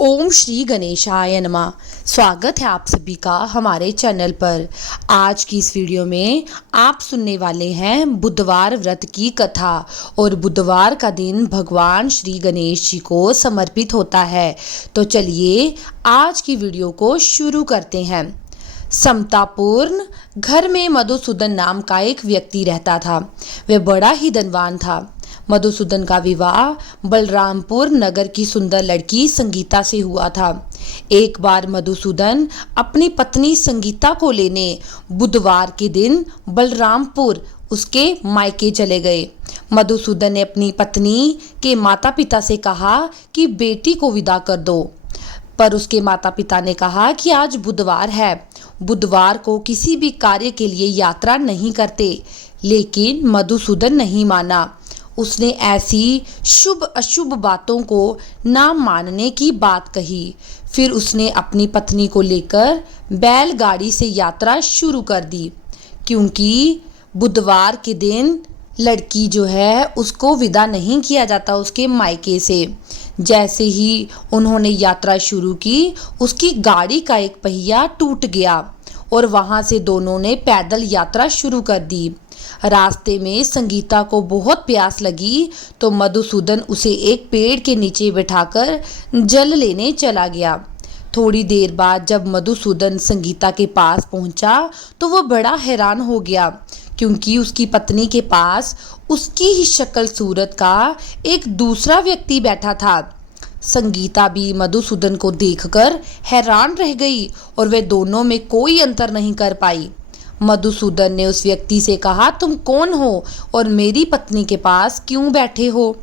ओम श्री गणेशाय नमः। स्वागत है आप सभी का हमारे चैनल पर। आज की इस वीडियो में आप सुनने वाले हैं बुधवार व्रत की कथा। और बुधवार का दिन भगवान श्री गणेश जी को समर्पित होता है। तो चलिए आज की वीडियो को शुरू करते हैं। समतापूर्ण घर में मधुसूदन नाम का एक व्यक्ति रहता था। वह बड़ा ही धनवान था। मधुसूदन का विवाह बलरामपुर नगर की सुंदर लड़की संगीता से हुआ था। एक बार मधुसूदन अपनी पत्नी संगीता को लेने बुधवार के दिन बलरामपुर उसके मायके चले गए। मधुसूदन ने अपनी पत्नी के माता पिता से कहा कि बेटी को विदा कर दो, पर उसके माता पिता ने कहा कि आज बुधवार है, बुधवार को किसी भी कार्य के लिए यात्रा नहीं करते। लेकिन मधुसूदन नहीं माना। उसने ऐसी शुभ अशुभ बातों को ना मानने की बात कही। फिर उसने अपनी पत्नी को लेकर बैलगाड़ी से यात्रा शुरू कर दी, क्योंकि बुधवार के दिन लड़की जो है उसको विदा नहीं किया जाता उसके मायके से। जैसे ही उन्होंने यात्रा शुरू की, उसकी गाड़ी का एक पहिया टूट गया और वहां से दोनों ने पैदल यात्रा शुरू कर दी। रास्ते में संगीता को बहुत प्यास लगी, तो मधुसूदन उसे एक पेड़ के नीचे बिठाकर जल लेने चला गया। थोड़ी देर बाद जब मधुसूदन संगीता के पास पहुंचा तो वह बड़ा हैरान हो गया, क्योंकि उसकी पत्नी के पास उसकी ही शक्ल सूरत का एक दूसरा व्यक्ति बैठा था। संगीता भी मधुसूदन को देखकर हैरान रह गई और वे दोनों में कोई अंतर नहीं कर पाई। मधुसूदन ने उस व्यक्ति से कहा, तुम कौन हो और मेरी पत्नी के पास क्यों बैठे हो?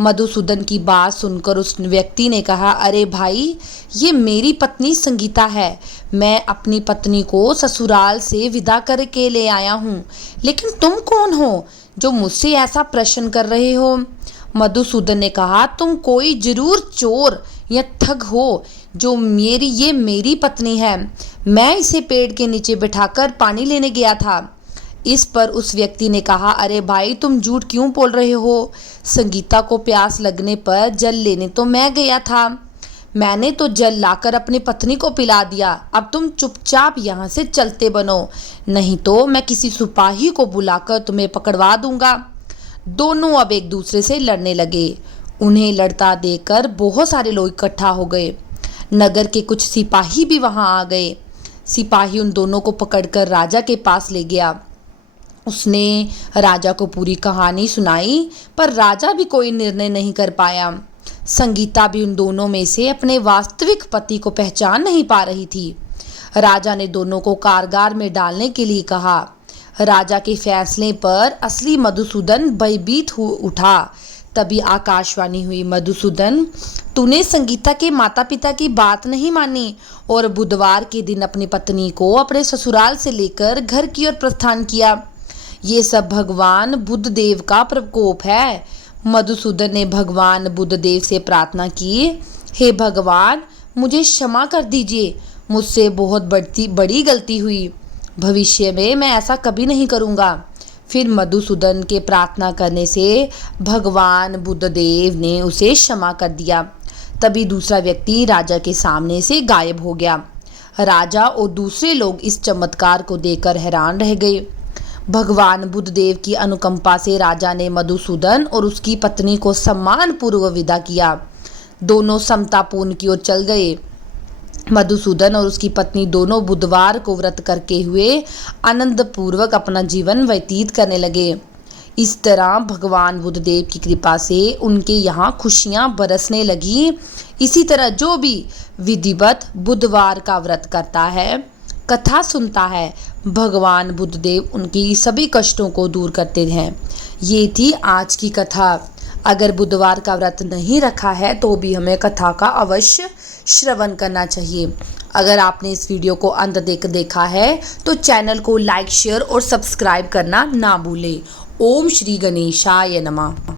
मधुसूदन की बात सुनकर उस व्यक्ति ने कहा, अरे भाई, ये मेरी पत्नी संगीता है। मैं अपनी पत्नी को ससुराल से विदा करके ले आया हूँ। लेकिन तुम कौन हो जो मुझसे ऐसा प्रश्न कर रहे हो? मधुसूदन ने कहा, तुम कोई जरूर चोर या ठग हो जो ये मेरी पत्नी है। मैं इसे पेड़ के नीचे बिठाकर पानी लेने गया था। इस पर उस व्यक्ति ने कहा, अरे भाई, तुम झूठ क्यों बोल रहे हो? संगीता को प्यास लगने पर जल लेने तो मैं गया था। मैंने तो जल लाकर अपनी पत्नी को पिला दिया। अब तुम चुपचाप यहाँ से चलते बनो, नहीं तो मैं किसी सिपाही को बुलाकर तुम्हें पकड़वा दूंगा। दोनों अब एक दूसरे से लड़ने लगे। उन्हें लड़ता देखकर बहुत सारे लोग इकट्ठा हो गए। नगर के कुछ सिपाही भी वहां आ गए। सिपाही उन दोनों को पकड़कर राजा के पास ले गया। उसने राजा को पूरी कहानी सुनाई, पर राजा भी कोई निर्णय नहीं कर पाया। संगीता भी उन दोनों में से अपने वास्तविक पति को पहचान नहीं पा रही थी। राजा ने दोनों को कारागार में डालने के लिए कहा। राजा के फैसले पर असली मधुसूदन भयभीत हो उठा। तभी आकाशवाणी हुई, मधुसूदन, तूने संगीता के माता पिता की बात नहीं मानी और बुधवार के दिन अपनी पत्नी को अपने ससुराल से लेकर घर की ओर प्रस्थान किया। ये सब भगवान बुद्धदेव का प्रकोप है। मधुसूदन ने भगवान बुद्धदेव से प्रार्थना की, हे भगवान, मुझे क्षमा कर दीजिए। मुझसे बहुत बड़ी गलती हुई। भविष्य में मैं ऐसा कभी नहीं करूँगा। फिर मधुसूदन के प्रार्थना करने से भगवान बुद्धदेव ने उसे क्षमा कर दिया। तभी दूसरा व्यक्ति राजा के सामने से गायब हो गया। राजा और दूसरे लोग इस चमत्कार को देखकर हैरान रह गए। भगवान बुद्धदेव की अनुकंपा से राजा ने मधुसूदन और उसकी पत्नी को सम्मानपूर्वक विदा किया। दोनों समतापूर्ण की ओर चल गए। मधुसूदन और उसकी पत्नी दोनों बुधवार को व्रत करके हुए आनंद पूर्वक अपना जीवन व्यतीत करने लगे। इस तरह भगवान बुद्धदेव की कृपा से उनके यहाँ खुशियाँ बरसने लगी। इसी तरह जो भी विधिवत बुधवार का व्रत करता है, कथा सुनता है, भगवान बुद्धदेव उनकी सभी कष्टों को दूर करते हैं। ये थी आज की कथा। अगर बुधवार का व्रत नहीं रखा है तो भी हमें कथा का अवश्य श्रवण करना चाहिए। अगर आपने इस वीडियो को अंत तक देखा है तो चैनल को लाइक, शेयर और सब्सक्राइब करना ना भूलें। ओम श्री गणेशाय नमः।